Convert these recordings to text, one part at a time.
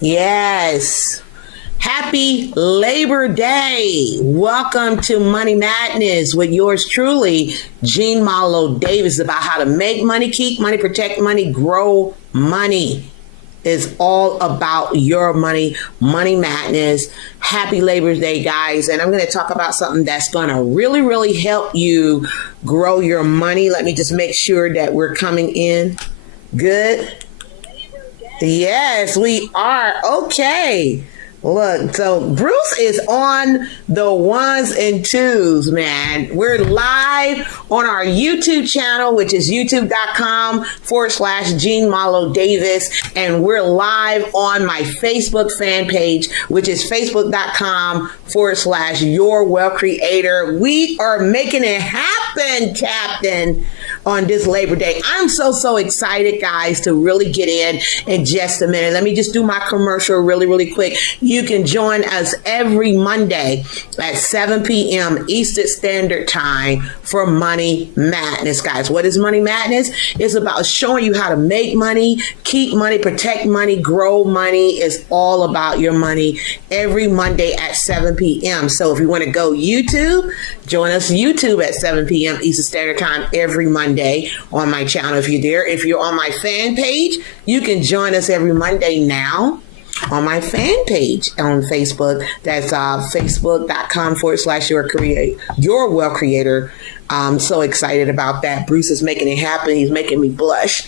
Yes. Happy Labor Day. Welcome to Money Madness with yours truly, Jean Marlo Davis, about how to make money, keep money, protect money, grow money. Is all about your money, Money Madness. Happy Labor Day, guys. And I'm going to talk about something that's going to really, really help you grow your money. Let me just make sure that we're coming in good. Yes, we are. Okay. Look, so Bruce is on the ones and twos, man. We're live on our YouTube channel, which is youtube.com/Jean Marlo Davis. And we're live on my Facebook fan page, which is facebook.com/Your Wealth Creator. We are making it happen, Captain, on this Labor Day. I'm so excited, guys, to really get in just a minute. Let me just do my commercial really quick. You can join us every Monday at 7 p.m. Eastern Standard Time for Money Madness, guys. What is Money Madness? It's about showing you how to make money, keep money, protect money, grow money. It's all about your money every Monday at 7 p.m. So if you want to go YouTube, join us YouTube at 7 p.m. Eastern Standard Time every Monday on my channel if you're there. If you're on my fan page, you can join us every Monday now on my fan page on Facebook. That's facebook.com/Your Wealth Creator. I'm so excited about that. Bruce is making it happen. He's making me blush.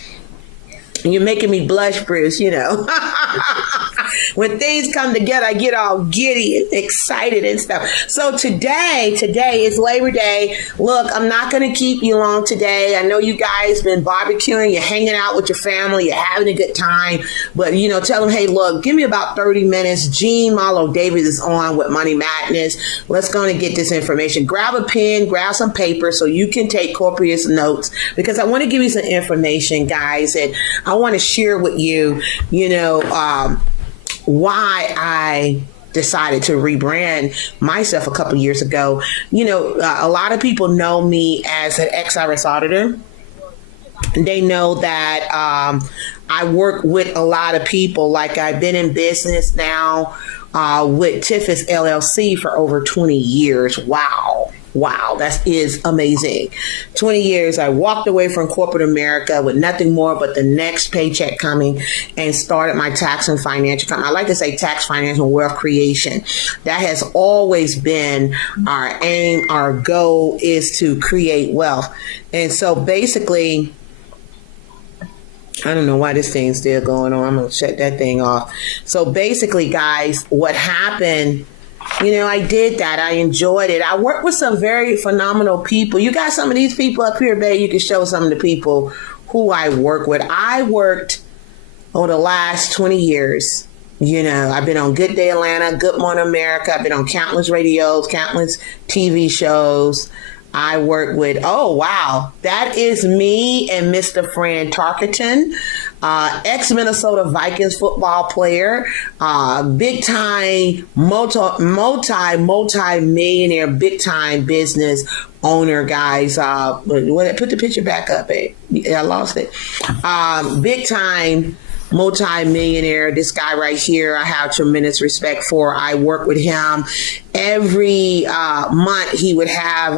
You're making me blush, Bruce, you know. When things come together, I get all giddy and excited and stuff. So today is Labor Day. Look, I'm not going to keep you long today. I know you guys been barbecuing, you're hanging out with your family, you're having a good time. But, you know, tell them, hey, look, give me about 30 minutes. Jean Marlo Davis is on with Money Madness. Let's go and get this information. Grab a pen, grab some paper so you can take copious notes, because I want to give you some information, guys, and I want to share with you, you know, why I decided to rebrand myself a couple years ago. You know, a lot of people know me as an ex-IRS auditor. They know that I work with a lot of people. Like, I've been in business now with Tiffis LLC for over 20 years. Wow, that is amazing. 20 years, I walked away from corporate America with nothing more but the next paycheck coming and started my tax and financial company. I like to say tax, financial, wealth creation. That has always been our aim. Our goal is to create wealth. And so basically, I don't know why this thing's still going on. I'm going to shut that thing off. So basically, guys, what happened, I did that. I enjoyed it. I worked with some very phenomenal people. You got some of these people up here, babe. You can show some of the people who I work with. I worked over the last 20 years. I've been on Good Day Atlanta, Good Morning America. I've been on countless radios, countless TV shows. I work with, oh, wow, that is me and Mr. Fran Tarkenton, ex-Minnesota Vikings football player, big time, multi-millionaire, big time business owner, guys. Put the picture back up, babe. Yeah, I lost it. Big time multi-millionaire. This guy right here, I have tremendous respect for. I work with him every month. He would have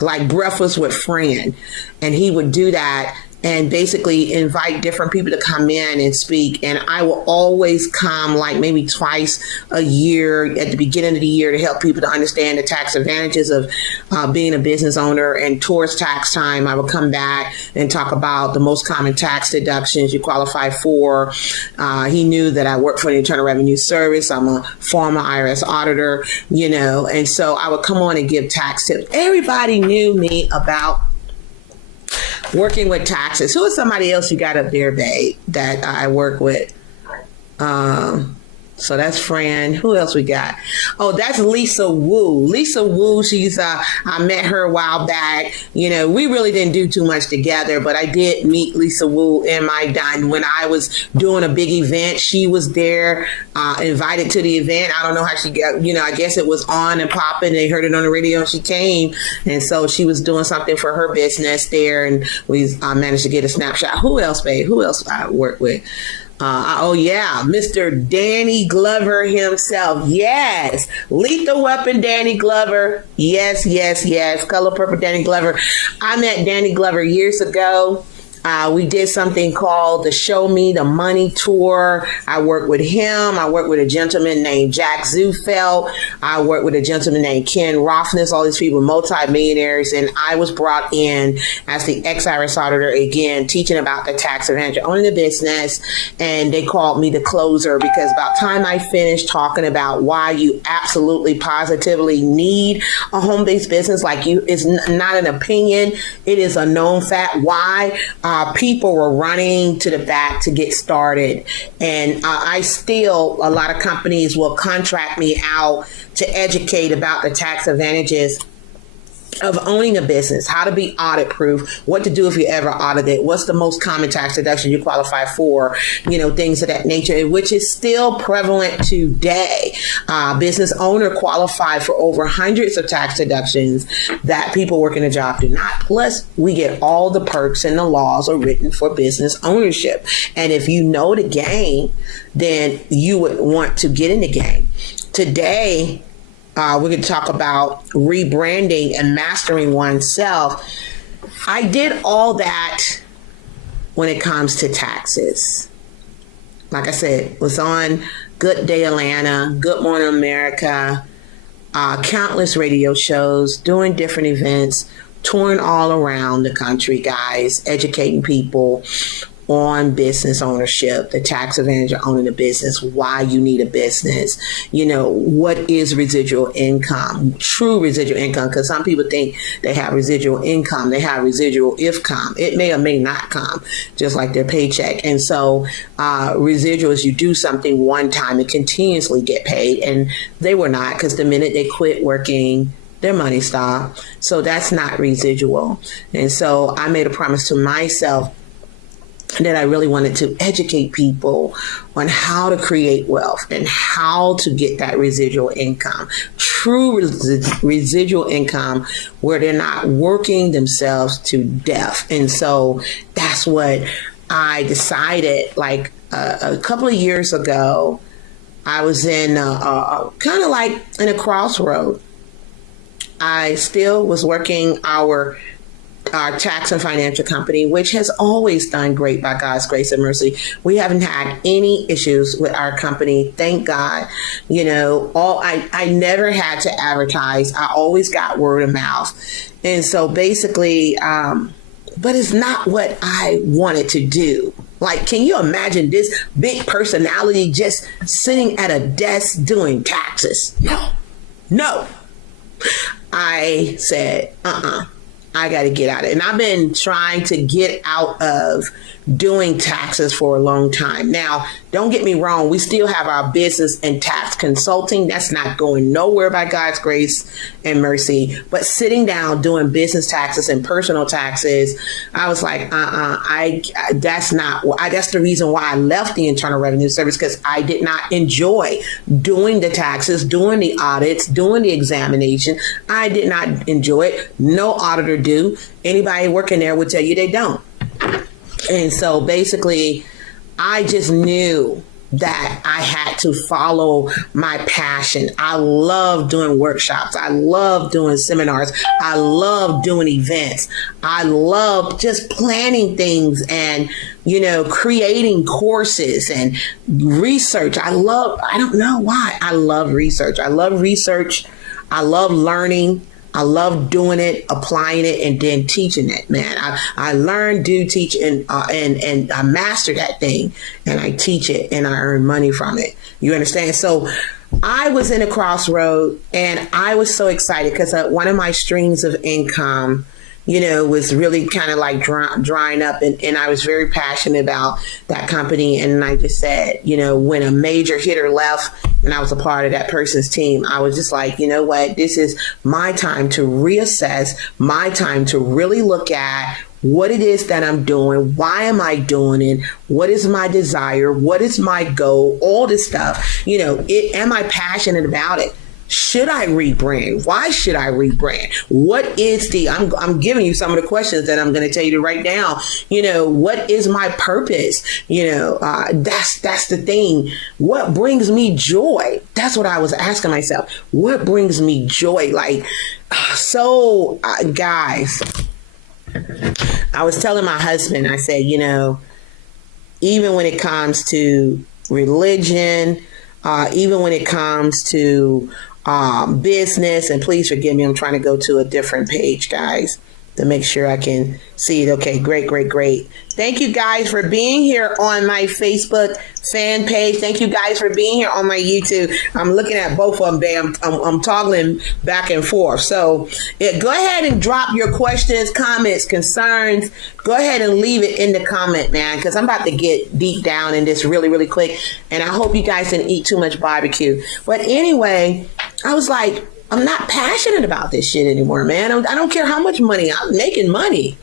like breakfast with Fran, and he would do that and basically invite different people to come in and speak. And I will always come like maybe twice a year at the beginning of the year to help people to understand the tax advantages of being a business owner. And towards tax time, I will come back and talk about the most common tax deductions you qualify for. He knew that I worked for the Internal Revenue Service. I'm a former IRS auditor, and so I would come on and give tax tips. Everybody knew me about working with taxes. Who is somebody else you got up there, babe, that I work with? So that's Fran. Who else we got? Oh, that's Lisa Wu. Lisa Wu, she's, I met her a while back. We really didn't do too much together, but I did meet Lisa Wu in my done when I was doing a big event. She was there, invited to the event. I don't know how she got, I guess it was on and popping. They heard it on the radio and she came. And so she was doing something for her business there. And we managed to get a snapshot. Who else, babe? Who else I work with? Mr. Danny Glover himself. Yes. Lethal Weapon Danny Glover. Yes. Color Purple Danny Glover. I met Danny Glover years ago. We did something called the Show Me the Money Tour. I worked with him. I worked with a gentleman named Jack Zufelt. I worked with a gentleman named Ken Rothness, all these people, multi-millionaires. And I was brought in as the ex-IRS auditor, again, teaching about the tax advantage of owning the business. And they called me the closer because about time I finished talking about why you absolutely positively need a home-based business, like it's not an opinion. It is a known fact. Why? People were running to the back to get started. And a lot of companies will contract me out to educate about the tax advantages of owning a business, how to be audit proof, what to do if you ever audited, what's the most common tax deduction you qualify for, things of that nature, which is still prevalent today. Business owner qualify for over hundreds of tax deductions that people working a job do not. Plus, we get all the perks and the laws are written for business ownership. And if you know the game, then you would want to get in the game. Today, we're going to talk about rebranding and mastering oneself. I did all that when it comes to taxes. Like I said, was on Good Day Atlanta, Good Morning America, countless radio shows, doing different events, touring all around the country, guys, educating people on business ownership, the tax advantage of owning a business, why you need a business, what is residual income, true residual income, because some people think they have residual income, they have residual if come. It may or may not come, just like their paycheck. And so residual is you do something one time and continuously get paid, and they were not, because the minute they quit working, their money stopped. So that's not residual. And so I made a promise to myself that I really wanted to educate people on how to create wealth and how to get that residual income, true residual income where they're not working themselves to death. And so that's what I decided like a couple of years ago. I was in kind of like in a crossroad. I still was working our tax and financial company, which has always done great by God's grace and mercy. We haven't had any issues with our company. Thank God. I never had to advertise. I always got word of mouth. And so basically, but it's not what I wanted to do. Like, can you imagine this big personality just sitting at a desk doing taxes? No. I said, I got to get out of it. And I've been trying to get out of doing taxes for a long time. Now, don't get me wrong. We still have our business and tax consulting. That's not going nowhere by God's grace and mercy. But sitting down doing business taxes and personal taxes, I was like, that's the reason why I left the Internal Revenue Service, because I did not enjoy doing the taxes, doing the audits, doing the examination. I did not enjoy it. No auditor do. Anybody working there would tell you they don't. And so basically, I just knew that I had to follow my passion. I love doing workshops. I love doing seminars. I love doing events. I love just planning things and, creating courses and research. I don't know why. I love research. I love learning. I love doing it, applying it, and then teaching it, man. I learn, do, teach, and I master that thing, and I teach it, and I earn money from it. You understand? So I was in a crossroad, and I was so excited because one of my streams of income, was really kind of like drying up. And I was very passionate about that company. And I just said, when a major hitter left and I was a part of that person's team, I was just like, you know what, this is my time to reassess, my time to really look at what it is that I'm doing. Why am I doing it? What is my desire? What is my goal? All this stuff, am I passionate about it? Should I rebrand? Why should I rebrand? What is I'm giving you some of the questions that I'm going to tell you right now. What is my purpose? That's the thing. What brings me joy? That's what I was asking myself. What brings me joy? Guys, I was telling my husband, I said, even when it comes to religion, even when it comes to business, and please forgive me, I'm trying to go to a different page, guys, to make sure I can see it. Okay, great. Thank you guys for being here on my Facebook fan page. Thank you guys for being here on my YouTube. I'm looking at both of them. I'm toggling back and forth. So go ahead and drop your questions, comments, concerns. Go ahead and leave it in the comment, man, because I'm about to get deep down in this really, really quick. And I hope you guys didn't eat too much barbecue. But anyway, I was like, I'm not passionate about this shit anymore, man. I don't care how much money. I'm making money.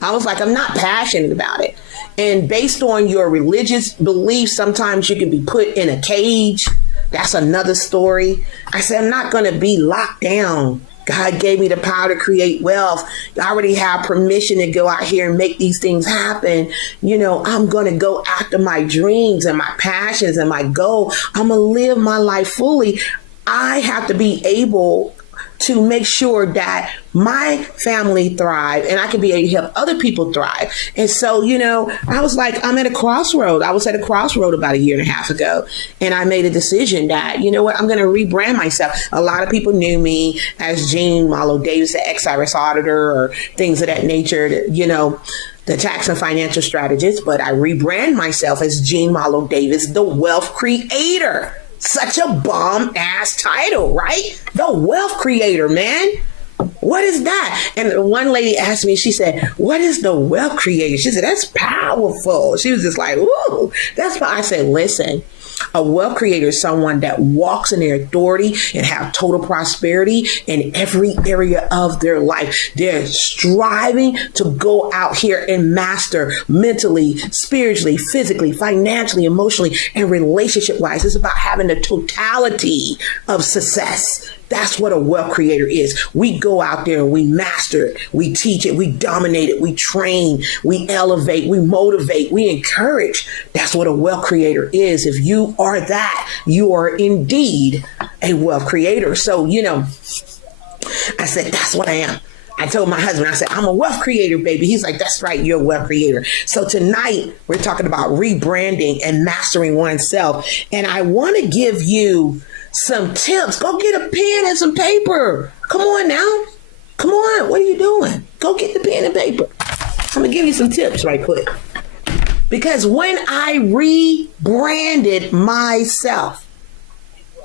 I was like, I'm not passionate about it. And based on your religious beliefs, sometimes you can be put in a cage. That's another story. I said, I'm not going to be locked down. God gave me the power to create wealth. I already have permission to go out here and make these things happen. I'm going to go after my dreams and my passions and my goal. I'm going to live my life fully. I have to be able to make sure that my family thrive and I can be able to help other people thrive. And so, I was like, I'm at a crossroad. I was at a crossroad about 1.5 years ago. And I made a decision that, I'm going to rebrand myself. A lot of people knew me as Jean Marlo Davis, the ex-IRS auditor, or things of that nature, the tax and financial strategist. But I rebrand myself as Jean Marlo Davis, the wealth creator. Such a bomb ass title, right? The wealth creator, man. What is that? And one lady asked me, she said, what is the wealth creator? She said, that's powerful. She was just like, ooh, that's why I said, listen, a wealth creator is someone that walks in their authority and have total prosperity in every area of their life. They're striving to go out here and master mentally, spiritually, physically, financially, emotionally, and relationship-wise. It's about having the totality of success. That's what a wealth creator is. We go out there and we master it. We teach it. We dominate it. We train. We elevate. We motivate. We encourage. That's what a wealth creator is. If you are that, you are indeed a wealth creator. So, I said, that's what I am. I told my husband, I said, I'm a wealth creator, baby. He's like, that's right, you're a wealth creator. So tonight, we're talking about rebranding and mastering oneself. And I want to give you some tips. Go get a pen and some paper. Come on now. Come on. What are you doing? Go get the pen and paper. I'm going to give you some tips right quick. Because when I rebranded myself,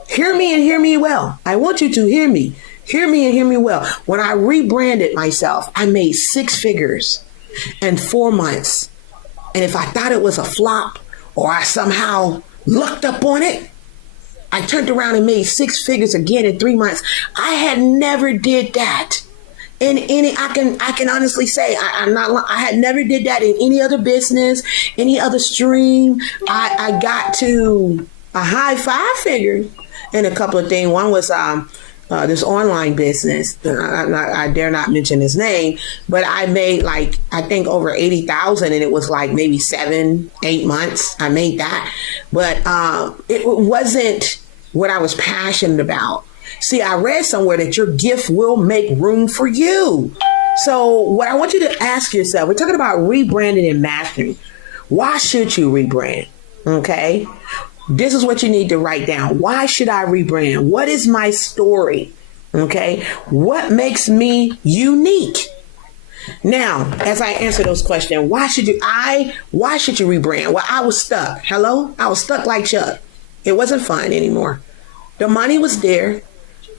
hear me and hear me well. I want you to hear me. Hear me and hear me well. When I rebranded myself, I made 6 figures in 4 months. And if I thought it was a flop or I somehow lucked up on it, I turned around and made 6 figures again in 3 months. I had never did that in any. I can honestly say I had never did that in any other business, any other stream. I got to a high 5 figures in a couple of things. One was this online business. I dare not mention his name, but I made like, I think over 80,000, and it was like maybe 7-8 months. I made that, but it wasn't what I was passionate about. See, I read somewhere that your gift will make room for you. So what I want you to ask yourself, we're talking about rebranding and mastering. Why should you rebrand? Okay. This is what you need to write down. Why should I rebrand? What is my story? Okay. What makes me unique? Now, as I answer those questions, why should you rebrand? Well, I was stuck. Hello? I was stuck like Chuck. It wasn't fun anymore. The money was there.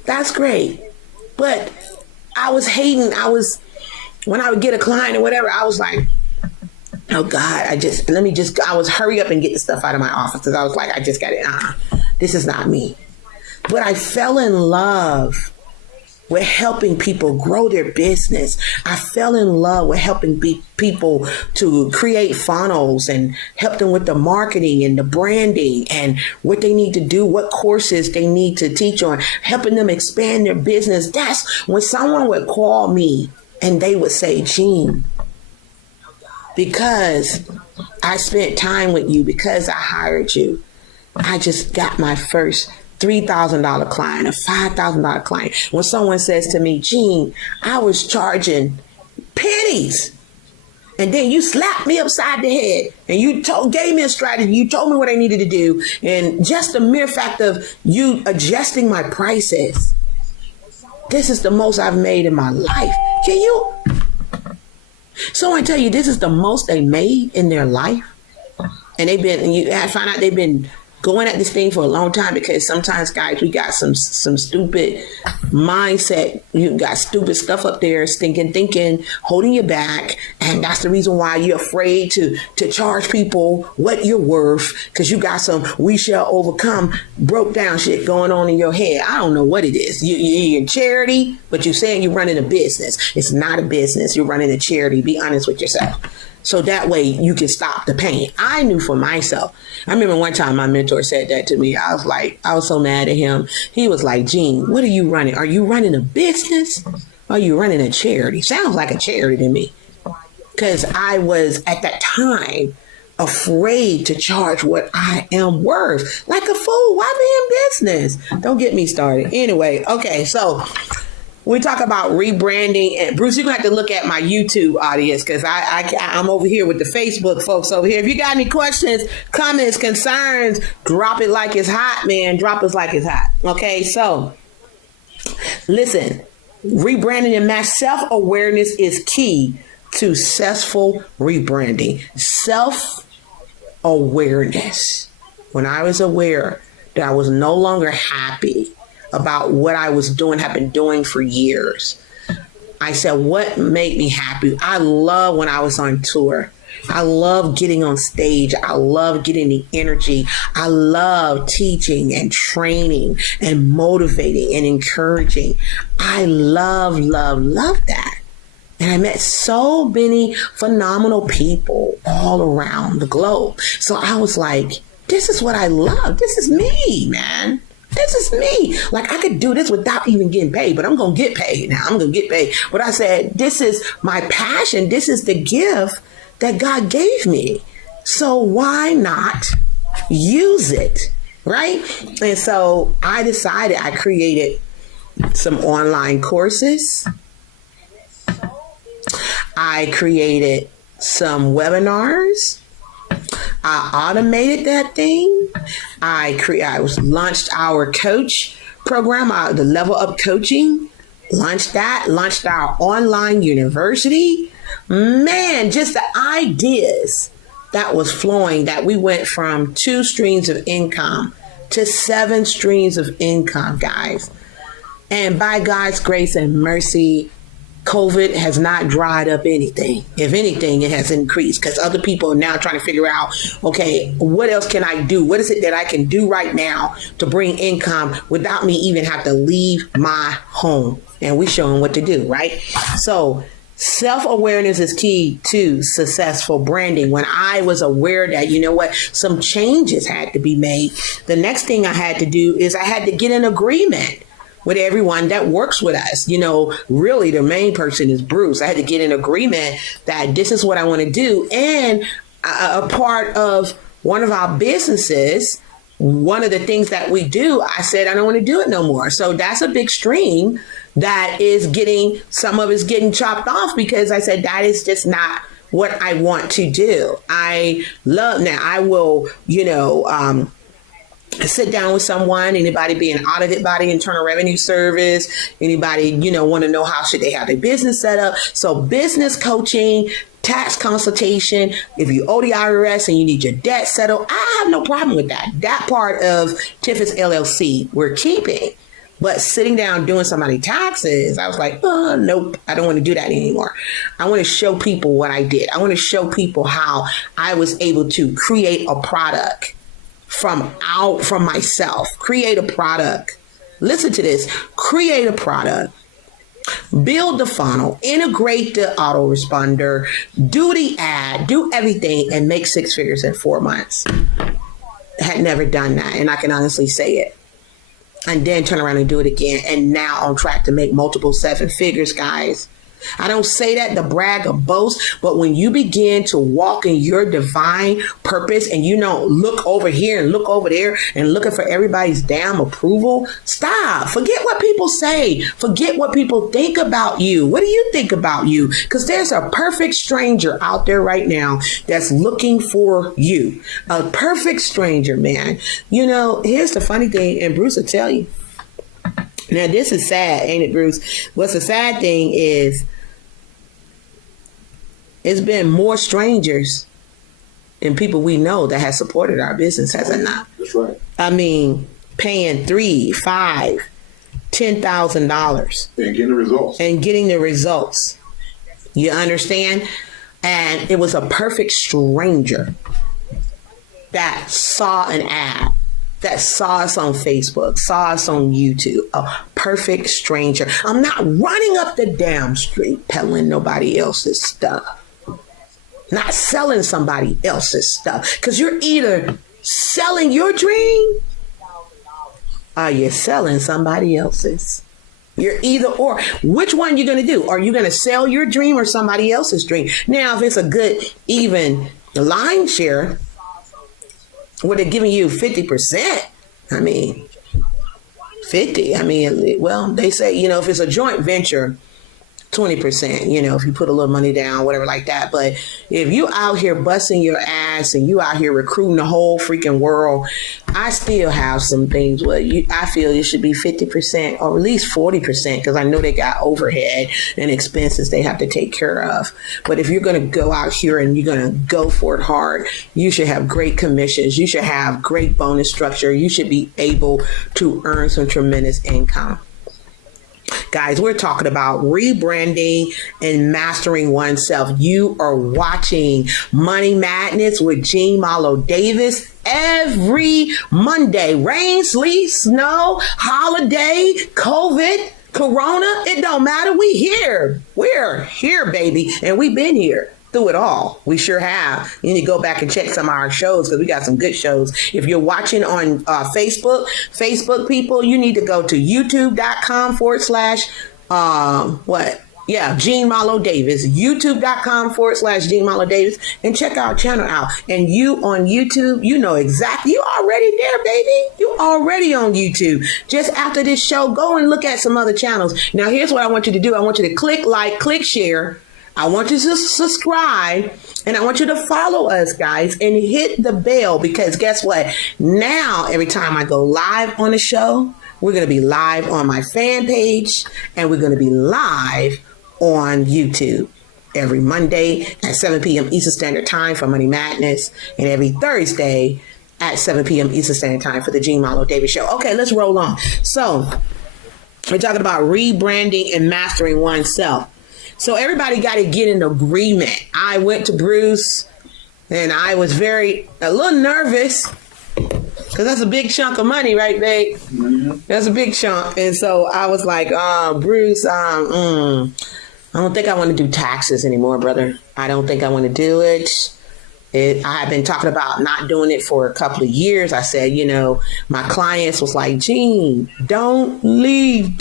That's great. But I was hating. When I would get a client or whatever, I was like, oh God, I was hurry up and get the stuff out of my office, because I was like, I just got it. This is not me. But I fell in love with helping people grow their business. I fell in love with helping people to create funnels and help them with the marketing and the branding and what they need to do, what courses they need to teach on, helping them expand their business. That's when someone would call me and they would say, Jean, because I spent time with you, because I hired you, I just got my first $3,000 client, a $5,000 client. When someone says to me, Jean, I was charging pennies, and then you slapped me upside the head and you gave me a strategy. You told me what I needed to do. And just the mere fact of you adjusting my prices, this is the most I've made in my life. Can you? So I tell you, this is the most they made in their life. And I find out they've been going at this thing for a long time, because sometimes, guys, we got some stupid mindset. You got stupid stuff up there, stinking thinking, holding you back. And that's the reason why you're afraid to charge people what you're worth, because you got some we shall overcome broke down shit going on in your head. I don't know what it is. You're in charity, but you're saying you're running a business. It's not a business. You're running a charity. Be honest with yourself. So that way you can stop the pain. I knew for myself. I remember one time my mentor said that to me. I was so mad at him. He was like, Jean, what are you running? Are you running a business? Or are you running a charity? Sounds like a charity to me. Because I was at that time afraid to charge what I am worth. Like a fool. Why be in business? Don't get me started. Anyway, okay, so we talk about rebranding, and Bruce, you're gonna have to look at my YouTube audience, because I'm over here with the Facebook folks over here. If you got any questions, comments, concerns, drop it like it's hot, man. Drop us like it's hot. Okay, so listen, rebranding and self-awareness is key to successful rebranding. Self-awareness. When I was aware that I was no longer happy about what I was doing, have been doing for years, I said, what made me happy? I love when I was on tour. I love getting on stage. I love getting the energy. I love teaching and training and motivating and encouraging. I love that. And I met so many phenomenal people all around the globe. So I was like, this is what I love. This is me, man. This is me. Like, I could do this without even getting paid, but I'm going to get paid now. I'm going to get paid. But I said, this is my passion. This is the gift that God gave me. So why not use it? Right? And so I decided, I created some online courses. I created some webinars. I automated that thing. I launched our coach program, the Level Up Coaching launched our online university. Man, just the ideas that was flowing, that we went from 2 streams of income to 7 streams of income, guys. And by God's grace and mercy, COVID has not dried up anything. If anything, it has increased, because other people are now trying to figure out, okay, what else can I do? What is it that I can do right now to bring income without me even have to leave my home? And we show them what to do, right? So self-awareness is key to successful branding. When I was aware that, you know what, some changes had to be made, the next thing I had to do is I had to get an agreement with everyone that works with us. You know, really the main person is Bruce. I had to get an agreement that this is what I want to do. And a part of one of our businesses, one of the things that we do, I said, I don't want to do it no more. So that's a big stream that is getting, some of it's getting chopped off, because I said, that is just not what I want to do. I will, sit down with someone, anybody being audited by the Internal Revenue Service, anybody, want to know how should they have their business set up. So business coaching, tax consultation, if you owe the IRS and you need your debt settled, I have no problem with that. That part of Tiffis LLC we're keeping. But sitting down doing somebody's taxes, I was like, oh, nope, I don't want to do that anymore. I want to show people what I did. I want to show people how I was able to create a product from myself, create a product. Listen to this, create a product, build the funnel, integrate the autoresponder, do the ad, do everything, and make 6 figures in 4 months. I had never done that, and I can honestly say it. And then turn around and do it again, and now on track to make multiple 7 figures, guys. I don't say that to brag or boast, but when you begin to walk in your divine purpose and you don't look over here and look over there and looking for everybody's damn approval, stop. Forget what people say. Forget what people think about you. What do you think about you? Because there's a perfect stranger out there right now that's looking for you. A perfect stranger, man. Here's the funny thing, and Bruce will tell you. Now, this is sad, ain't it, Bruce? What's the sad thing is, it's been more strangers than people we know that has supported our business, has it not? That's right. I mean, paying $3,000, $5,000, $10,000. And getting the results. And getting the results. You understand? And it was a perfect stranger that saw an ad, that saw us on Facebook, saw us on YouTube. A perfect stranger. I'm not running up the damn street peddling nobody else's stuff. Not selling somebody else's stuff. Because you're either selling your dream or you're selling somebody else's. You're either or. Which one you going to do? Are you going to sell your dream or somebody else's dream? Now, if it's a good, even line share, would it giving you 50%? I mean, 50. I mean, well, they say, if it's a joint venture, 20%, if you put a little money down, whatever like that. But if you out here busting your ass and you out here recruiting the whole freaking world, I still have some things where I feel it should be 50% or at least 40%, because I know they got overhead and expenses they have to take care of. But if you're going to go out here and you're going to go for it hard, you should have great commissions. You should have great bonus structure. You should be able to earn some tremendous income. Guys, we're talking about rebranding and mastering oneself. You are watching Money Madness with Marlo Davis every Monday. Rain, sleet, snow, holiday, COVID, Corona, it don't matter. We here. We're here, baby. And we've been here through it all. We sure have. You need to go back and check some of our shows, because we got some good shows. If you're watching on Facebook people, you need to go to youtube.com/ Jean Marlo Davis, youtube.com/ Jean Marlo Davis, and check our channel out. And you on YouTube, you know exactly, you already there, baby. You already on YouTube. Just after this show, go and look at some other channels. Now, here's what I want you to do. I want you to click like, click share. I want you to subscribe, and I want you to follow us, guys, and hit the bell, because guess what? Now, every time I go live on a show, We're going to be live on my fan page, and we're going to be live on YouTube every Monday at 7 p.m. Eastern Standard Time for Money Madness, and every Thursday at 7 p.m. Eastern Standard Time for the Marlo Davis Show. Okay, let's roll on. So we're talking about rebranding and mastering oneself. So everybody got to get in agreement. I went to Bruce, and I was a little nervous, because that's a big chunk of money, right, babe? Mm-hmm. That's a big chunk. And so I was like, Bruce, I don't think I want to do taxes anymore, brother. I don't think I want to do it. I've been talking about not doing it for a couple of years. I said, my clients was like, Gene, don't leave.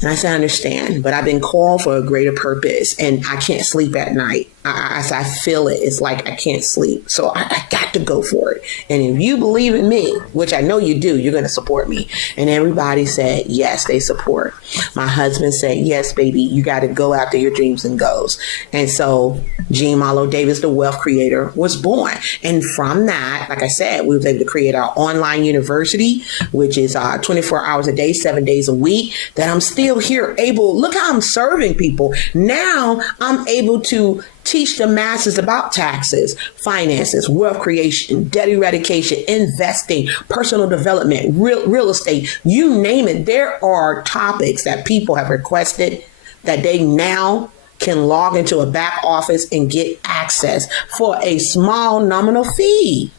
And I said, I understand, but I've been called for a greater purpose, and I can't sleep at night. I feel it. It's like I can't sleep. So I got to go for it. And if you believe in me, which I know you do, you're going to support me. And everybody said, yes, they support. My husband said, yes, baby, you got to go after your dreams and goals. And so Marlo Davis, the wealth creator, was born. And from that, like I said, we was able to create our online university, which is 24 hours a day, 7 days a week, that I'm still here look how I'm serving people. Now I'm able to teach the masses about taxes, finances, wealth creation, debt eradication, investing, personal development, real estate, you name it. There are topics that people have requested that they now can log into a back office and get access for a small nominal fee.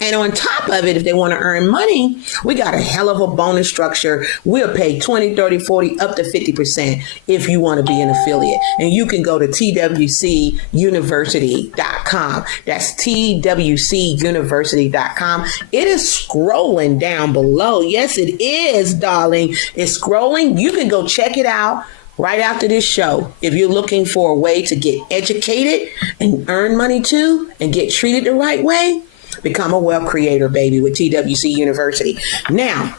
And on top of it, if they want to earn money, we got a hell of a bonus structure. We'll pay 20, 30, 40, up to 50% if you want to be an affiliate. And you can go to twcuniversity.com. That's twcuniversity.com. It is scrolling down below. Yes, it is, darling. It's scrolling. You can go check it out right after this show. If you're looking for a way to get educated and earn money too and get treated the right way, become a wealth creator, baby, with TWC University. Now,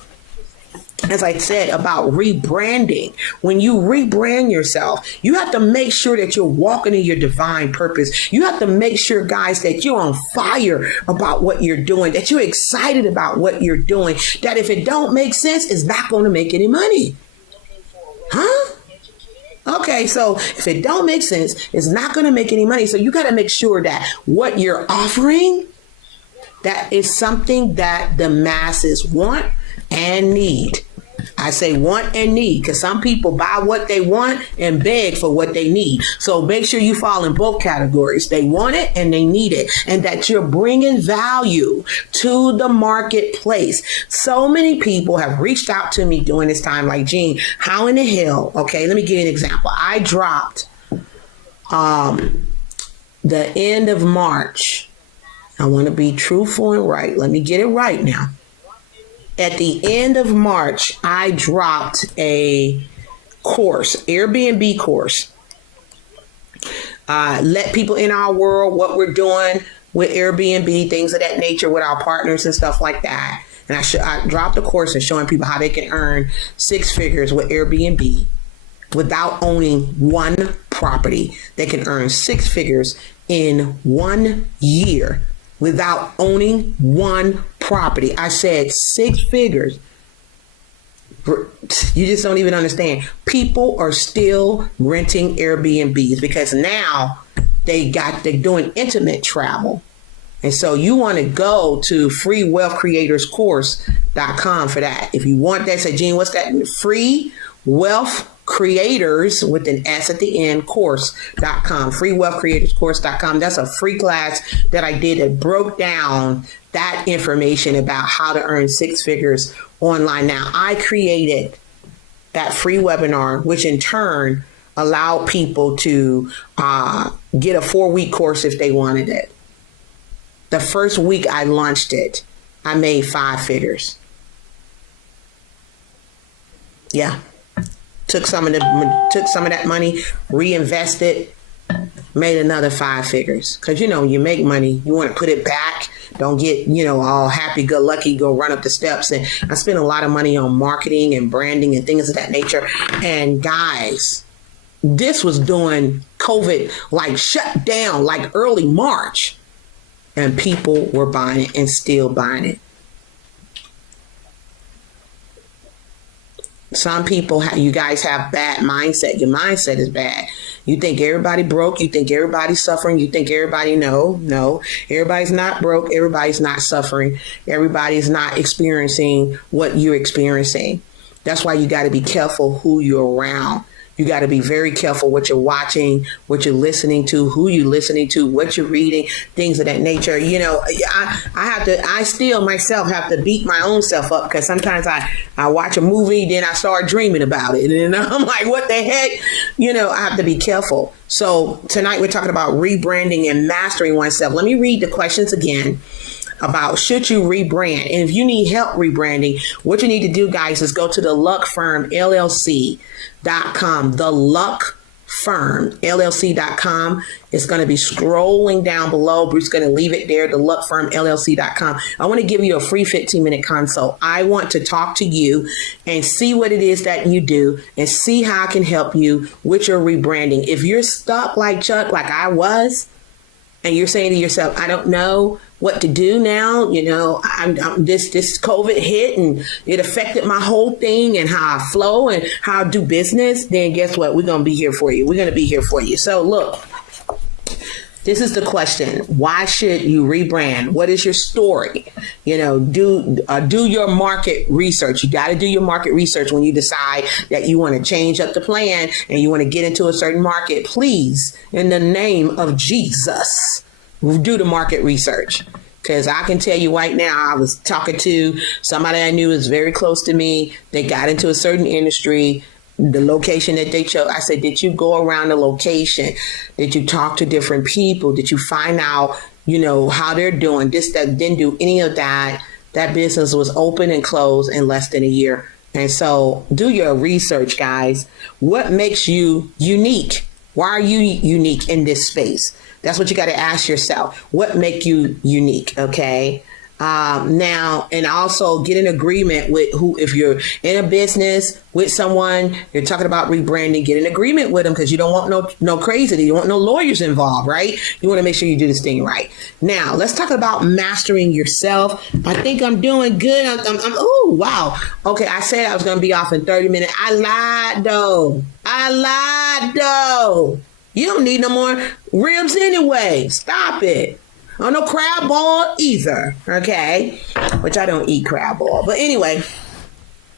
as I said about rebranding, when you rebrand yourself, you have to make sure that you're walking in your divine purpose. You have to make sure, guys, that you're on fire about what you're doing, that you're excited about what you're doing, that if it don't make sense, it's not going to make any money. Huh? Okay, so if it don't make sense, it's not going to make any money. So you got to make sure that what you're offering, that is something that the masses want and need. I say want and need, because some people buy what they want and beg for what they need. So make sure you fall in both categories. They want it and they need it, and that you're bringing value to the marketplace. So many people have reached out to me during this time, like, Gene, how in the hell? Okay, let me give you an example. I dropped the end of March. I want to be truthful and right. Let me get it right now. At the end of March, I dropped a course, Airbnb course. Let people in our world what we're doing with Airbnb, things of that nature with our partners and stuff like that. And I dropped a course and showing people how they can earn 6 figures with Airbnb without owning one property. They can earn 6 figures in 1 year without owning one property. I said 6 figures. You just don't even understand. People are still renting Airbnbs because now they're doing intimate travel. And so you want to go to freewealthcreatorscourse.com for that. If you want that, say, Gene, what's that? Free Wealth Creators with an S at the end, course.com, freewealthcreatorscourse.com. That's a free class that I did that broke down that information about how to earn 6 figures online. Now, I created that free webinar, which in turn allowed people to get a 4-week course if they wanted it. The first week I launched it, I made 5 figures. Yeah. Took some of that money, reinvested, made another 5 figures. Because, you make money, you want to put it back. Don't get, all happy-go-lucky, go run up the steps. And I spent a lot of money on marketing and branding and things of that nature. And guys, this was during COVID, shut down, early March. And people were buying it and still buying it. Some people, you guys have bad mindset. Your mindset is bad. You think everybody broke. You think everybody's suffering. You think everybody, no. Everybody's not broke. Everybody's not suffering. Everybody's not experiencing what you're experiencing. That's why you got to be careful who you're around. You got to be very careful what you're watching, what you're listening to, who you're listening to, what you're reading, things of that nature. You know, I still myself have to beat my own self up, because sometimes I watch a movie, then I start dreaming about it. And I'm like, what the heck? You know, I have to be careful. So tonight we're talking about rebranding and mastering oneself. Let me read the questions again about should you rebrand. And if you need help rebranding, what you need to do, guys, is go to the Luck Firm LLC.com. The Luck Firm LLC.com. It's going to be scrolling down below. Bruce is going to leave it there, the Luck Firm LLC.com. I want to give you a free 15-minute consult. I want to talk to you and see what it is that you do and see how I can help you with your rebranding. If you're stuck like Chuck, like I was, and you're saying to yourself, I don't know what to do now. You know, this COVID hit and it affected my whole thing and how I flow and how I do business. Then guess what? We're going to be here for you. We're going to be here for you. So look, this is the question. Why should you rebrand? What is your story? You know, do your market research. You got to do your market research when you decide that you want to change up the plan and you want to get into a certain market. Please, in the name of Jesus, do the market research. Because I can tell you right now, I was talking to somebody I knew was very close to me. They got into a certain industry. The location that they chose, I said, did you go around the location? Did you talk to different people? Did you find out, you know, how they're doing? That didn't do any of that. That business was open and closed in less than a year. And so do your research, guys. What makes you unique? Why are you unique in this space? That's what you got to ask yourself. What make you unique? Okay. Now, and also get an agreement with if you're in a business with someone, you're talking about rebranding, get an agreement with them, because you don't want no crazy. You don't want no lawyers involved, right? You want to make sure you do this thing right. Now, let's talk about mastering yourself. I think I'm doing good. Oh, wow. Okay, I said I was going to be off in 30 minutes. I lied, though. You don't need no more ribs anyway. Stop it. Oh, no crab ball either, okay? Which I don't eat crab ball. But anyway,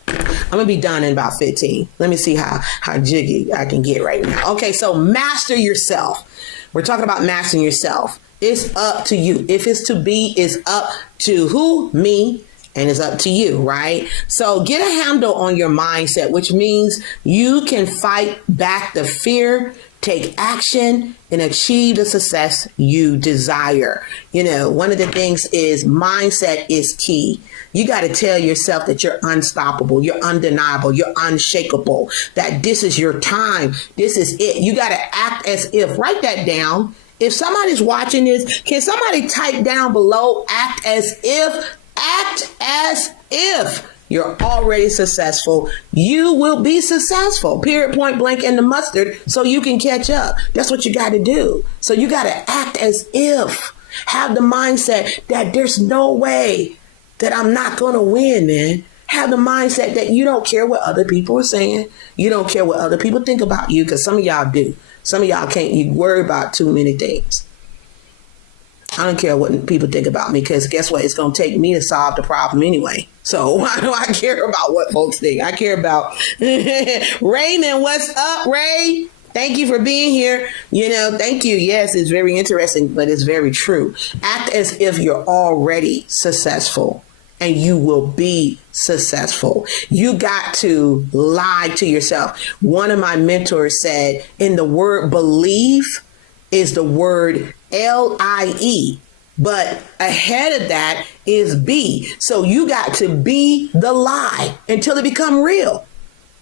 I'm going to be done in about 15. Let me see how jiggy I can get right now. Okay, so master yourself. We're talking about mastering yourself. It's up to you. If it's to be, it's up to who? Me. And it's up to you, right? So get a handle on your mindset, which means you can fight back the fear, take action, and achieve the success you desire. You know, one of the things is mindset is key. You got to tell yourself that you're unstoppable, you're undeniable, you're unshakable, that this is your time. This is it. You got to act as if. Write that down. If somebody's watching this, can somebody type down below, act as if? Act as if you're already successful. You will be successful, period, point blank, in the mustard, so you can catch up. That's what you got to do. So you got to act as if. Have the mindset that there's no way that I'm not going to win, man. Have the mindset that you don't care what other people are saying. You don't care what other people think about you, because some of y'all do. Some of y'all can't. You worry about too many things. I don't care what people think about me, because guess what? It's going to take me to solve the problem anyway. So why do I care about what folks think? I care about Raymond. What's up, Ray? Thank you for being here. You know, thank you. Yes, it's very interesting, but it's very true. Act as if you're already successful, and you will be successful. You got to lie to yourself. One of my mentors said, in the word believe is the word LIE, but ahead of that is be. So you got to be the lie until it become real.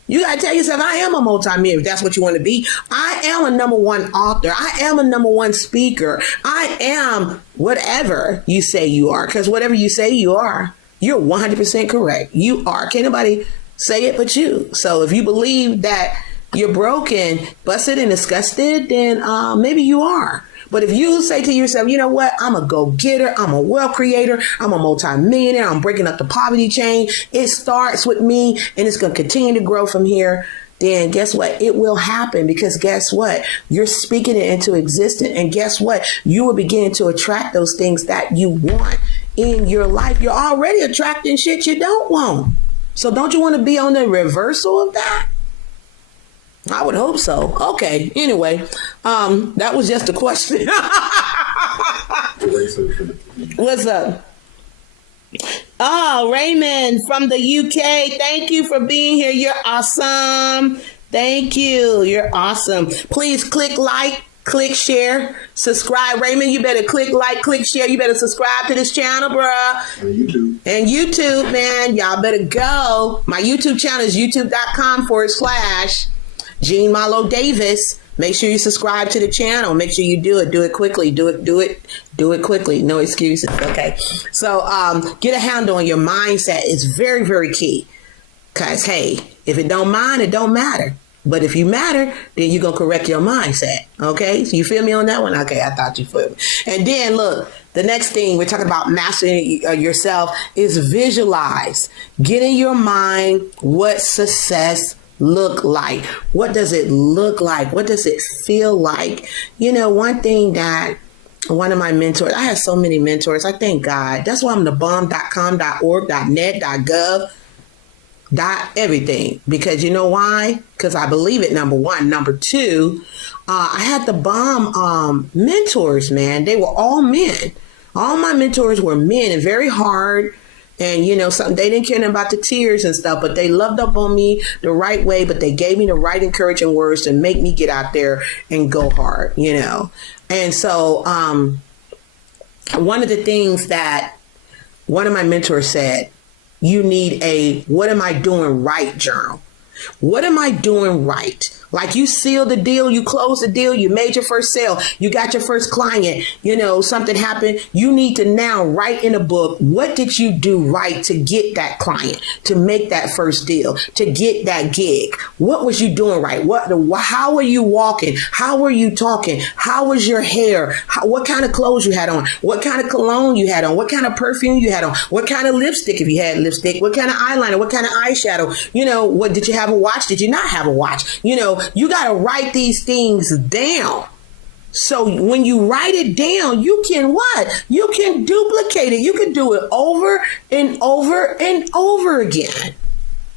You got to tell yourself, I am a multimillionaire, if that's what you want to be. I am a #1 author. I am a #1 speaker. I am whatever you say you are, because whatever you say you are, you're 100% correct. You are. Can't nobody say it but you. So if you believe that you're broken, busted, and disgusted, then maybe you are. But if you say to yourself, you know what, I'm a go-getter, I'm a wealth creator, I'm a multi-millionaire, I'm breaking up the poverty chain, it starts with me and it's going to continue to grow from here, then guess what? It will happen, because guess what? You're speaking it into existence. And guess what? You will begin to attract those things that you want in your life. You're already attracting shit you don't want. So don't you want to be on the reversal of that? I would hope so. Okay. Anyway, that was just a question. What's up? Oh, Raymond from the UK. Thank you for being here. You're awesome. Thank you. You're awesome. Please click like, click share, subscribe. Raymond, you better click like, click share. You better subscribe to this channel, bruh. And YouTube, man. Y'all better go. My YouTube channel is youtube.com/Jean Marlo Davis. Make sure you subscribe to the channel. Make sure you do it. Do it quickly. Do it quickly. No excuses. Okay. So get a handle on your mindset. It's very, very key. Because, hey, if it don't mind, it don't matter. But if you matter, then you're going to correct your mindset. Okay? So you feel me on that one? Okay, I thought you feel me. And then, look, the next thing we're talking about mastering yourself is visualize. Get in your mind what success look like. What does it look like? What does it feel like? You know, one thing that one of my mentors, I have so many mentors, I thank God. That's why I'm the bomb.com.org, .net, .gov, everything. Because you know why? Because I believe it, number one. Number two, I had the bomb mentors, man. They were all men. All my mentors were men, and very hard. And, you know, something, they didn't care about the tears and stuff, but they loved up on me the right way. But they gave me the right encouraging words to make me get out there and go hard, you know. And so one of the things that one of my mentors said, you need a what am I doing right journal. What am I doing right? Like you sealed the deal, you closed the deal, you made your first sale, you got your first client, you know, something happened. You need to now write in a book, what did you do right to get that client, to make that first deal, to get that gig? What was you doing right? How were you walking? How were you talking? How was your hair? What kind of clothes you had on? What kind of cologne you had on? What kind of perfume you had on? What kind of lipstick, if you had lipstick? What kind of eyeliner? What kind of eyeshadow? You know, what did you have a watch? Did you not have a watch? You know, you got to write these things down. So when you write it down, you can what? You can duplicate it. You can do it over and over and over again.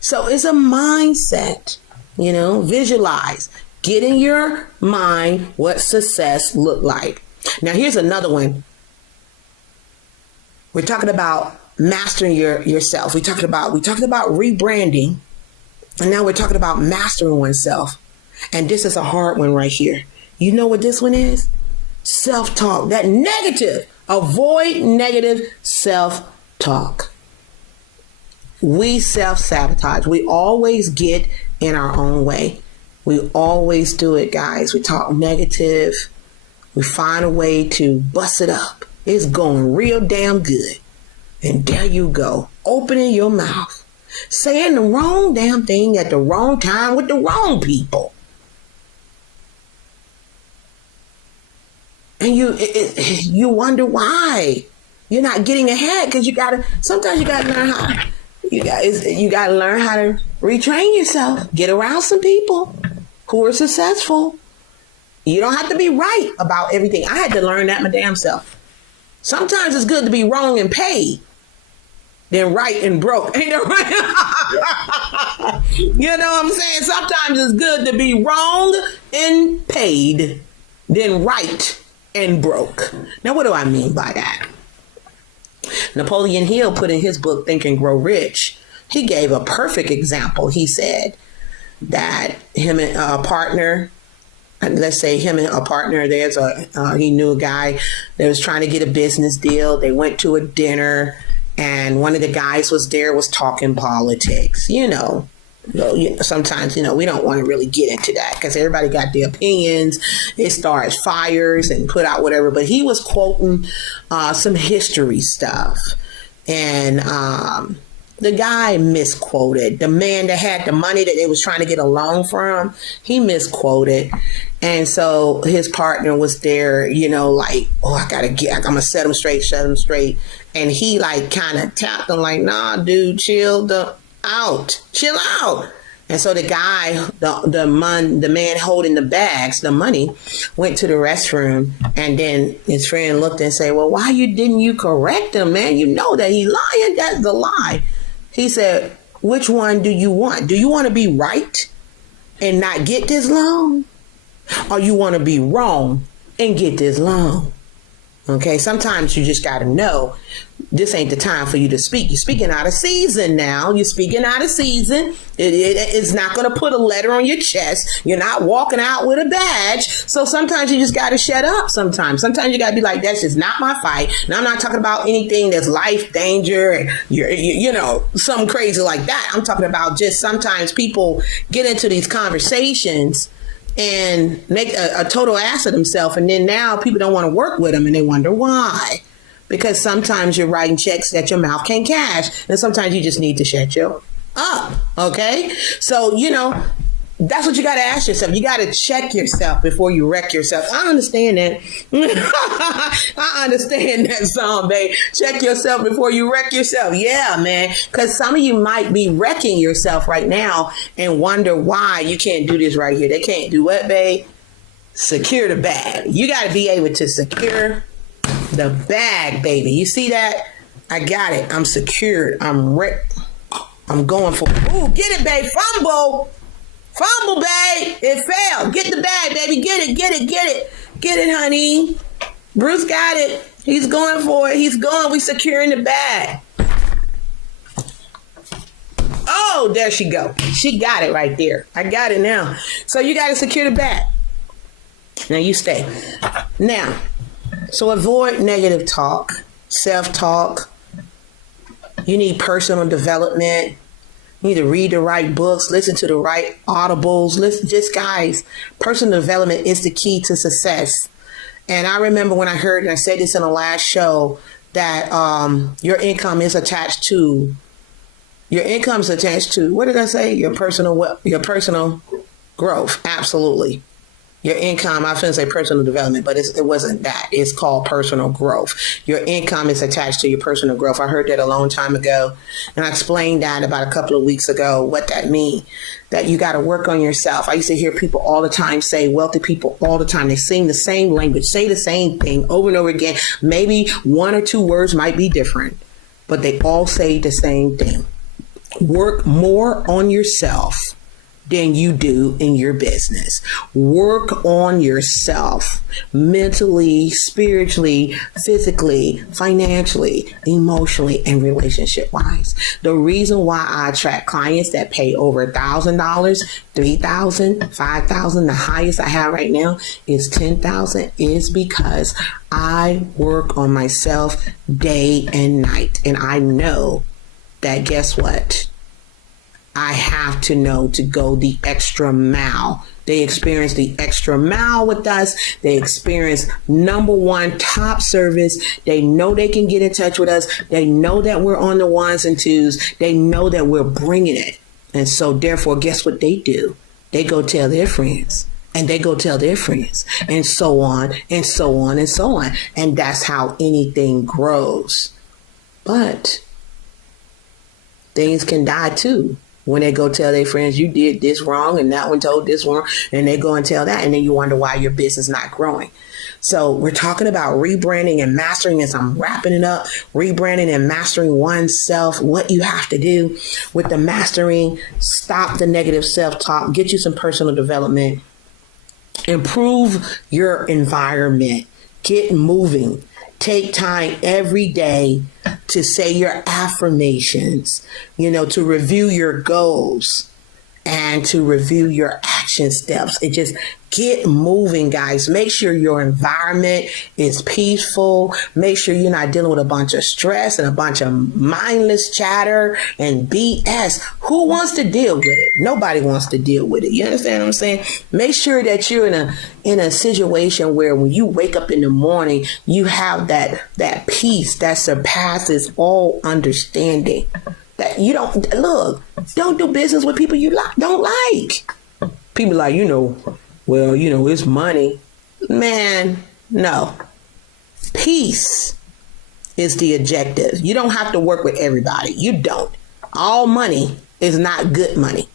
So it's a mindset, you know, visualize. Get in your mind what success look like. Now, here's another one. We're talking about mastering yourself. We talked about rebranding. And now we're talking about mastering oneself. And this is a hard one right here. You know what this one is? Self-talk. That negative. Avoid negative self-talk. We self-sabotage. We always get in our own way. We always do it, guys. We talk negative. We find a way to bust it up. It's going real damn good. And there you go. Opening your mouth. Saying the wrong damn thing at the wrong time with the wrong people. And you wonder why you're not getting ahead, because sometimes you gotta learn how you gotta learn how to retrain yourself. Get around some people who are successful. You don't have to be right about everything. I had to learn that my damn self. Sometimes it's good to be wrong and paid than right and broke. Ain't that right? You know what I'm saying? Sometimes it's good to be wrong and paid than right and broke. Now, what do I mean by that? Napoleon Hill put in his book, Think and Grow Rich, he gave a perfect example. He said that him and a partner, let's say him and a partner, he knew a guy that was trying to get a business deal. They went to a dinner, and one of the guys was talking politics. You know, sometimes, we don't want to really get into that because everybody got their opinions. It starts fires and put out whatever. But he was quoting some history stuff. And the guy misquoted. The man that had the money that they was trying to get a loan from, he misquoted. And so his partner was there, like, oh, I'm going to set him straight. And he like kind of tapped him like, nah, dude, chill out. And so the guy, the man holding the bags, the money, went to the restroom, and then his friend looked and said, well, why didn't you correct him, man? You know that he lying. That's the lie. He said, which one do you want? Do you want to be right and not get this loan? Or you want to be wrong and get this loan? Okay, sometimes you just got to know this ain't the time for you to speak. You're speaking out of season now. It's not going to put a letter on your chest. You're not walking out with a badge. So sometimes you just got to shut up sometimes. Sometimes you got to be like, that's just not my fight. Now, I'm not talking about anything that's life danger and, something crazy like that. I'm talking about just sometimes people get into these conversations and make a total ass of themselves. And then now people don't want to work with them and they wonder why. Because sometimes you're writing checks that your mouth can't cash. And sometimes you just need to shut your up. Okay? So, that's what you got to ask yourself. You got to check yourself before you wreck yourself. I understand that. I understand that song, babe. Check yourself before you wreck yourself. Yeah, man. Because some of you might be wrecking yourself right now and wonder why you can't do this right here. They can't do what, babe? Secure the bag. You got to be able to secure the bag, baby. You see that? I got it. I'm secured. I'm going for it. Ooh, get it, babe. Fumble, babe. It failed. Get the bag, baby. Get it. Get it, honey. Bruce got it. He's going for it. He's going. We securing the bag. Oh, there she go. She got it right there. I got it now. So you got to secure the bag. Now you stay. Now, so avoid negative talk, self-talk. You need personal development. You need to read the right books, listen to the right audibles. Guys, personal development is the key to success. And I remember when I heard, and I said this in the last show, that your income is attached to, what did I say? Your personal growth. Absolutely. Your income, I shouldn't say personal development, but it wasn't that. It's called personal growth. Your income is attached to your personal growth. I heard that a long time ago, and I explained that about a couple of weeks ago, what that means, that you got to work on yourself. I used to hear people all the time say, wealthy people all the time, they sing the same language, say the same thing over and over again. Maybe one or two words might be different, but they all say the same thing. Work more on yourself than you do in your business. Work on yourself mentally, spiritually, physically, financially, emotionally, and relationship wise. The reason why I attract clients that pay over $1,000, $3,000, $5,000, the highest I have right now is $10,000, is because I work on myself day and night. And I know that, guess what? I have to know to go the extra mile. They experience the extra mile with us. They experience number one top service. They know they can get in touch with us. They know that we're on the ones and twos. They know that we're bringing it. And so therefore, guess what they do? They go tell their friends. And they go tell their friends. And so on, and so on, and so on. And that's how anything grows. But things can die too. When they go tell their friends, you did this wrong and that one told this one, and they go and tell that, and then you wonder why your business is not growing. So we're talking about rebranding and mastering, as I'm wrapping it up, rebranding and mastering oneself, what you have to do with the mastering. Stop the negative self-talk, get you some personal development, improve your environment, get moving. Take time every day to say your affirmations, to review your goals and to review your action steps. It just get moving, guys. Make sure your environment is peaceful. Make sure you're not dealing with a bunch of stress and a bunch of mindless chatter and BS. Who wants to deal with it? Nobody wants to deal with it. You understand what I'm saying? Make sure that you're in a situation where when you wake up in the morning, you have that peace that surpasses all understanding. That you don't do business with people you don't like. People like, well, it's money. Man, no. Peace is the objective. You don't have to work with everybody. You don't. All money is not good money.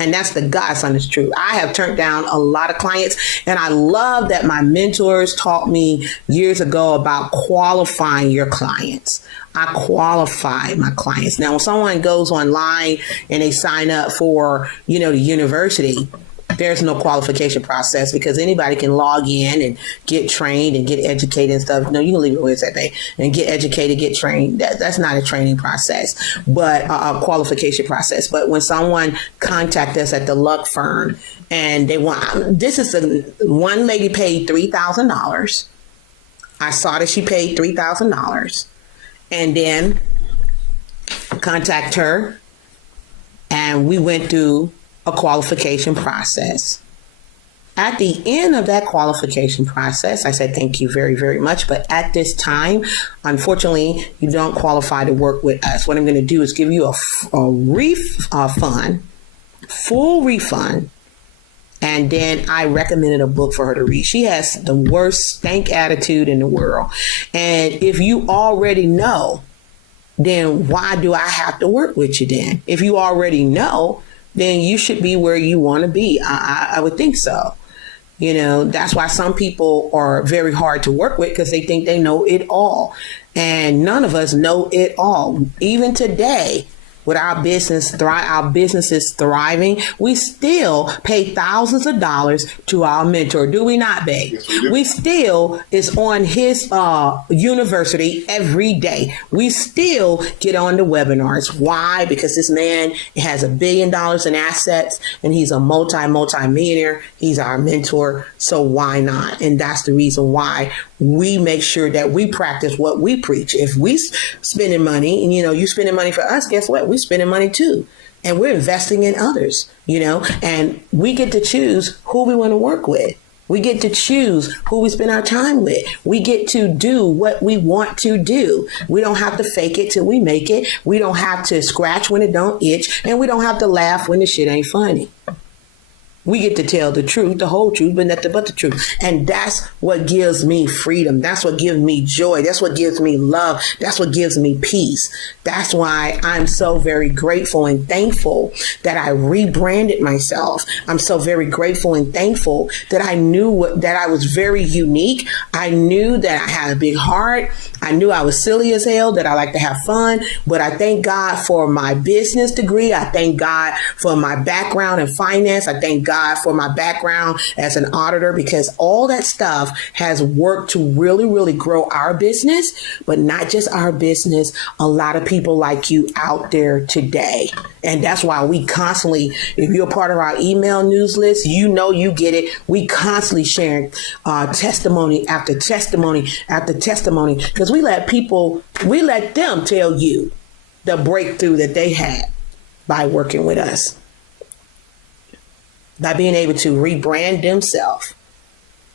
And that's the God's honest truth. I have turned down a lot of clients, and I love that my mentors taught me years ago about qualifying your clients. I qualify my clients. Now, when someone goes online and they sign up for, the university, there's no qualification process because anybody can log in and get trained and get educated and stuff. No, you can leave it where it's at, babe, and get educated, get trained. That's not a training process, but a qualification process. But when someone contacts us at the Luck firm and they want, one lady paid $3,000. I saw that she paid $3,000, and then contact her, and we went through a qualification process. At the end of that qualification process, I said, thank you very, very much. But at this time, unfortunately, you don't qualify to work with us. What I'm going to do is give you a full refund. And then I recommended a book for her to read. She has the worst stank attitude in the world. And if you already know, then why do I have to work with you then? If you already know, then you should be where you want to be. I would think so. That's why some people are very hard to work with, because they think they know it all. And none of us know it all. Even today, with our businesses thriving, we still pay thousands of dollars to our mentor. Do we not, babe? Yes, we do. We still is on his university every day. We still get on the webinars. Why? Because this man has $1 billion in assets, and he's a multi-millionaire. He's our mentor. So why not? And that's the reason why we make sure that we practice what we preach. If we spending money, and you spending money for us, guess what? We spending money too. And we're investing in others, and we get to choose who we want to work with. We get to choose who we spend our time with. We get to do what we want to do. We don't have to fake it till we make it. We don't have to scratch when it don't itch. And we don't have to laugh when the shit ain't funny. We get to tell the truth, the whole truth, but nothing but the truth. And that's what gives me freedom. That's what gives me joy. That's what gives me love. That's what gives me peace. That's why I'm so very grateful and thankful that I rebranded myself. I'm so very grateful and thankful that I knew that I was very unique. I knew that I had a big heart. I knew I was silly as hell, that I like to have fun. But I thank God for my business degree. I thank God for my background in finance. I thank God for my background as an auditor, because all that stuff has worked to really, really grow our business, but not just our business, a lot of people like you out there today. And that's why we constantly, if you're a part of our email news list, you get it. We constantly sharing testimony after testimony after testimony, because we let them tell you the breakthrough that they had by working with us. By being able to rebrand themselves,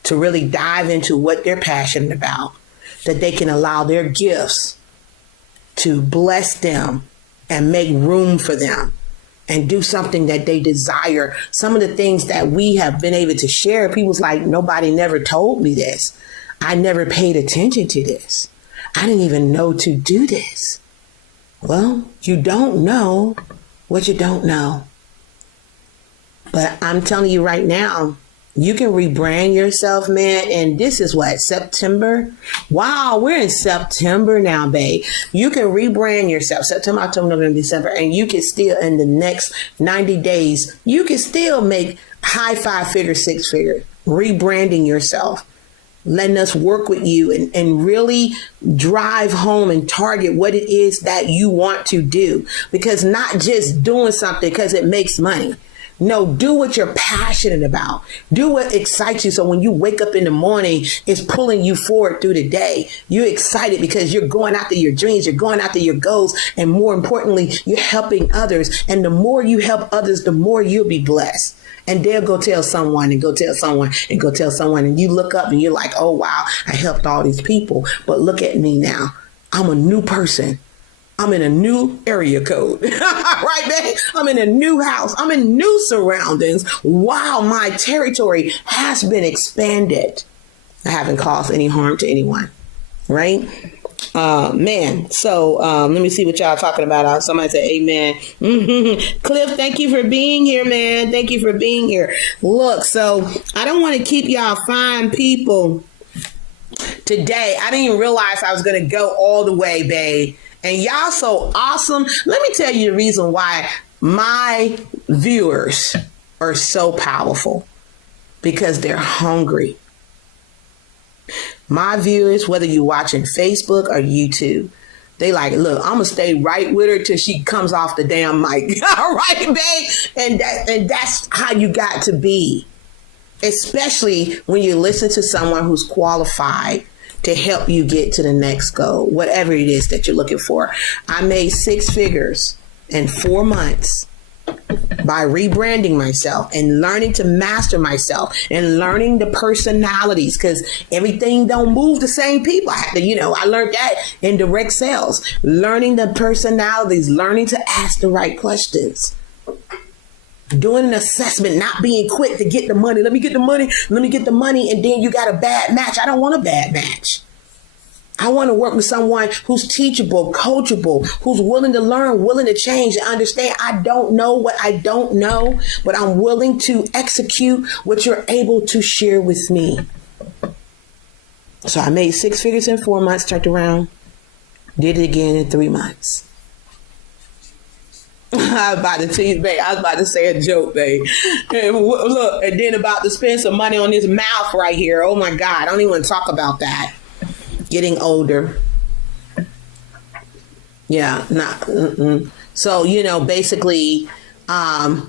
to really dive into what they're passionate about, that they can allow their gifts to bless them and make room for them and do something that they desire. Some of the things that we have been able to share, people's like, nobody never told me this. I never paid attention to this. I didn't even know to do this. Well, you don't know what you don't know. But I'm telling you right now, you can rebrand yourself, man. And this is what, September? Wow, we're in September now, babe. You can rebrand yourself, September, October, November, December, and you can still, in the next 90 days, you can still make high 5-figure, 6-figure, rebranding yourself, letting us work with you and really drive home and target what it is that you want to do. Because not just doing something because it makes money. No, do what you're passionate about. Do what excites you. So when you wake up in the morning, it's pulling you forward through the day. You're excited because you're going after your dreams. You're going after your goals. And more importantly, you're helping others. And the more you help others, the more you'll be blessed. And they'll go tell someone and go tell someone and go tell someone. And you look up and you're like, oh, wow, I helped all these people. But look at me now. I'm a new person. I'm in a new area code, right, babe? I'm in a new house. I'm in new surroundings. Wow, my territory has been expanded. I haven't caused any harm to anyone, right? Man, so let me see what y'all talking about. Somebody said amen. Cliff, thank you for being here, man. Thank you for being here. Look, so I don't want to keep y'all fine people today. I didn't even realize I was going to go all the way, babe. And y'all so awesome. Let me tell you the reason why my viewers are so powerful. Because they're hungry. My viewers, whether you're watching Facebook or YouTube, they like, look, I'm going to stay right with her till she comes off the damn mic. All right, babe? And that's how you got to be. Especially when you listen to someone who's qualified to help you get to the next goal, whatever it is that you're looking for. I made 6 figures in 4 months by rebranding myself and learning to master myself and learning the personalities, because everything don't move the same people. I had to, I learned that in direct sales, learning the personalities, learning to ask the right questions. Doing an assessment, not being quick to get the money. Let me get the money. And then you got a bad match. I don't want a bad match. I want to work with someone who's teachable, coachable, who's willing to learn, willing to change, and understand I don't know what I don't know, but I'm willing to execute what you're able to share with me. So I made 6 figures in 4 months, turned around, did it again in 3 months. I was about to tell you, babe. I was about to say a joke, babe. And look, and then about to spend some money on this mouth right here. Oh my God, I don't even want to talk about that. Getting older. Yeah, So, basically, I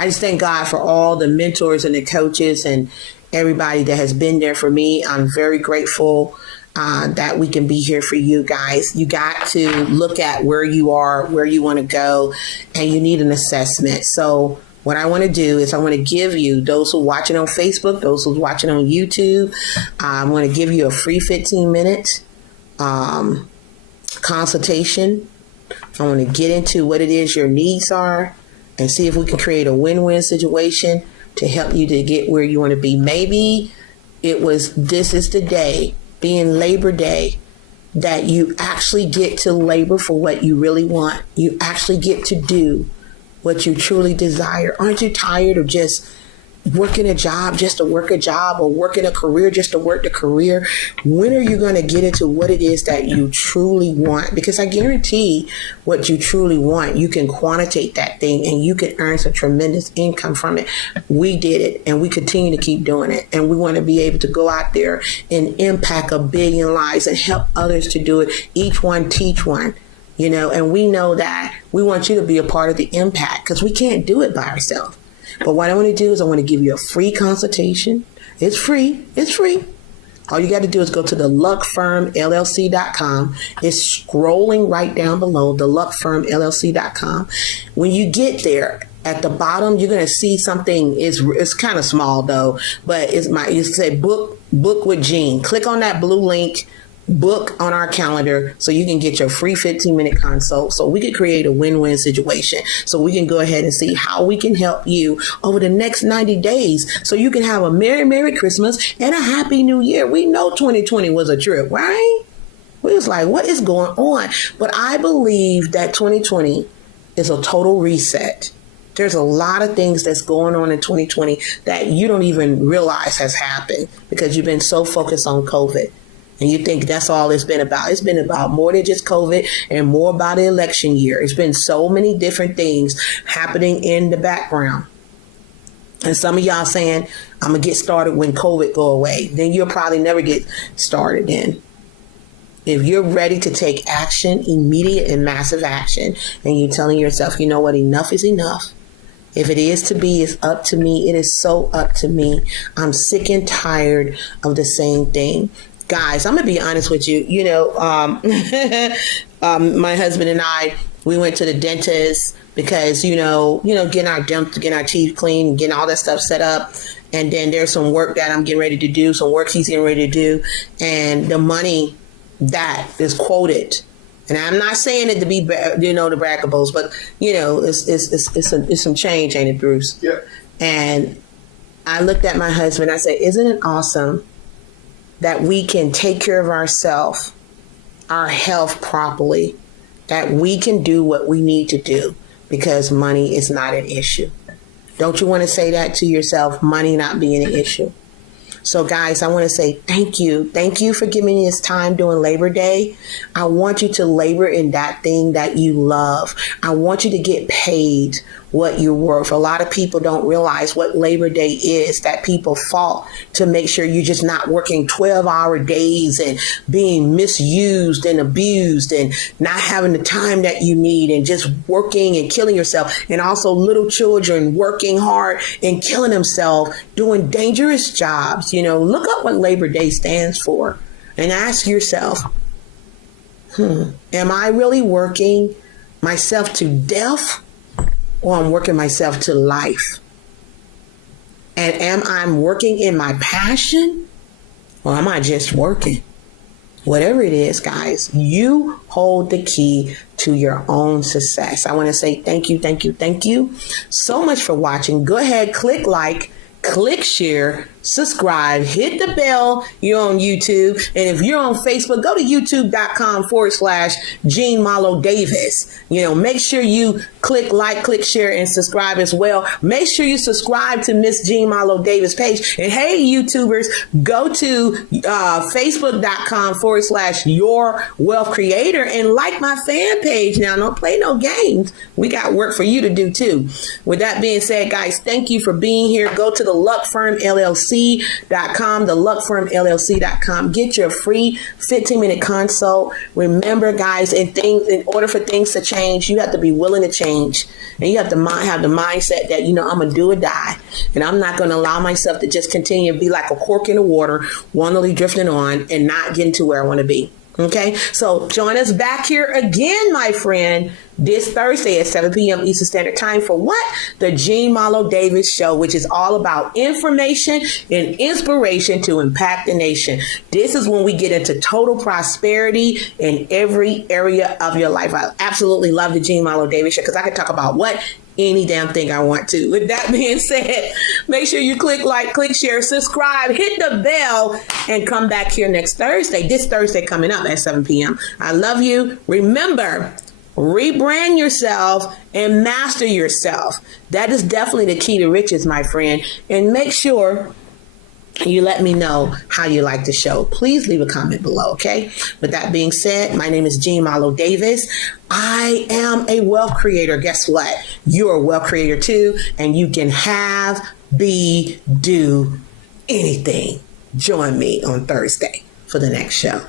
just thank God for all the mentors and the coaches and everybody that has been there for me. I'm very grateful that we can be here for you guys. You got to look at where you are, where you want to go, and you need an assessment. So what I want to do is I want to give you, those who are watching on Facebook, those who are watching on YouTube, I'm going to give you a free 15-minute consultation. I want to get into what it is your needs are and see if we can create a win-win situation to help you to get where you want to be. Maybe this is the day, being Labor Day, that you actually get to labor for what you really want. You actually get to do what you truly desire. Aren't you tired of just working a job just to work a job, or working a career just to work the career? When are you going to get into what it is that you truly want? Because I guarantee what you truly want, you can quantitate that thing and you can earn some tremendous income from it. We did it and we continue to keep doing it. And we want to be able to go out there and impact 1 billion lives and help others to do it. Each one teach one. And we know that we want you to be a part of the impact, because we can't do it by ourselves. But what I want to do is I want to give you a free consultation. It's free. It's free. All you got to do is go to the luckfirmllc.com. It's scrolling right down below, the luckfirmllc.com. When you get there, at the bottom, you're going to see something. It's kind of small though, but it says book with Jean. Click on that blue link. Book on our calendar so you can get your free 15-minute consult, so we can create a win-win situation, so we can go ahead and see how we can help you over the next 90 days so you can have a Merry Christmas and a Happy New Year. We know 2020 was a trip, right? We was like, what is going on? But I believe that 2020 is a total reset. There's a lot of things that's going on in 2020 that you don't even realize has happened because you've been so focused on COVID. And you think that's all it's been about. It's been about more than just COVID and more about the election year. It's been so many different things happening in the background. And some of y'all saying, I'm going to get started when COVID go away. Then you'll probably never get started then. If you're ready to take action, immediate and massive action, and you're telling yourself, you know what, enough is enough. If it is to be, it's up to me. It is so up to me. I'm sick and tired of the same thing. Guys, I'm going to be honest with you. My husband and I, we went to the dentist because, getting our teeth clean, getting all that stuff set up. And then there's some work that I'm getting ready to do, some work he's getting ready to do. And the money that is quoted. And I'm not saying it to be, the braggables, but, it's some change, ain't it, Bruce? Yeah. And I looked at my husband. I said, isn't it awesome that we can take care of ourselves, our health properly, that we can do what we need to do because money is not an issue? Don't you want to say that to yourself, money not being an issue? So guys, I want to say thank you. Thank you for giving me this time during Labor Day. I want you to labor in that thing that you love. I want you to get paid what you're worth. A lot of people don't realize what Labor Day is, that people fought to make sure you're just not working 12-hour days and being misused and abused and not having the time that you need and just working and killing yourself. And also little children working hard and killing themselves, doing dangerous jobs. Look up what Labor Day stands for and ask yourself, am I really working myself to death? Or I'm working myself to life? And am I working in my passion? Or am I just working? Whatever it is, guys, you hold the key to your own success. I want to say thank you, thank you, thank you so much for watching. Go ahead, click like, click share, subscribe, hit the bell. You're on YouTube. And if you're on Facebook, go to youtube.com/Jean Marlo Davis. Make sure you click like, click share, and subscribe as well. Make sure you subscribe to Miss Jean Marlo Davis page. And hey, YouTubers, go to Facebook.com/Your Wealth Creator and like my fan page. Now, don't play no games. We got work for you to do too. With that being said, guys, thank you for being here. Go to the Luck Firm LLC.com, the luckfirmllc.com. Get your free 15-minute consult. Remember, guys, in order for things to change, you have to be willing to change. And you have to have the mindset that, I'm going to do or die. And I'm not going to allow myself to just continue to be like a cork in the water, wantonly drifting on and not getting to where I want to be. Okay, so join us back here again, my friend, this Thursday at 7 p.m. Eastern Standard Time for what? The Jean Marlo Davis Show, which is all about information and inspiration to impact the nation. This is when we get into total prosperity in every area of your life. I absolutely love the Jean Marlo Davis Show because I can talk about what? Any damn thing I want to. With that being said, make sure you click like, click share, subscribe, hit the bell, and come back here next Thursday. This Thursday coming up at 7 p.m. I love you. Remember, rebrand yourself and master yourself. That is definitely the key to riches, my friend. And make sure you let me know how you like the show. Please leave a comment below, okay? With that being said, my name is Jean Marlo Davis. I am a wealth creator. Guess what? You're a wealth creator too, and you can have, be, do anything. Join me on Thursday for the next show.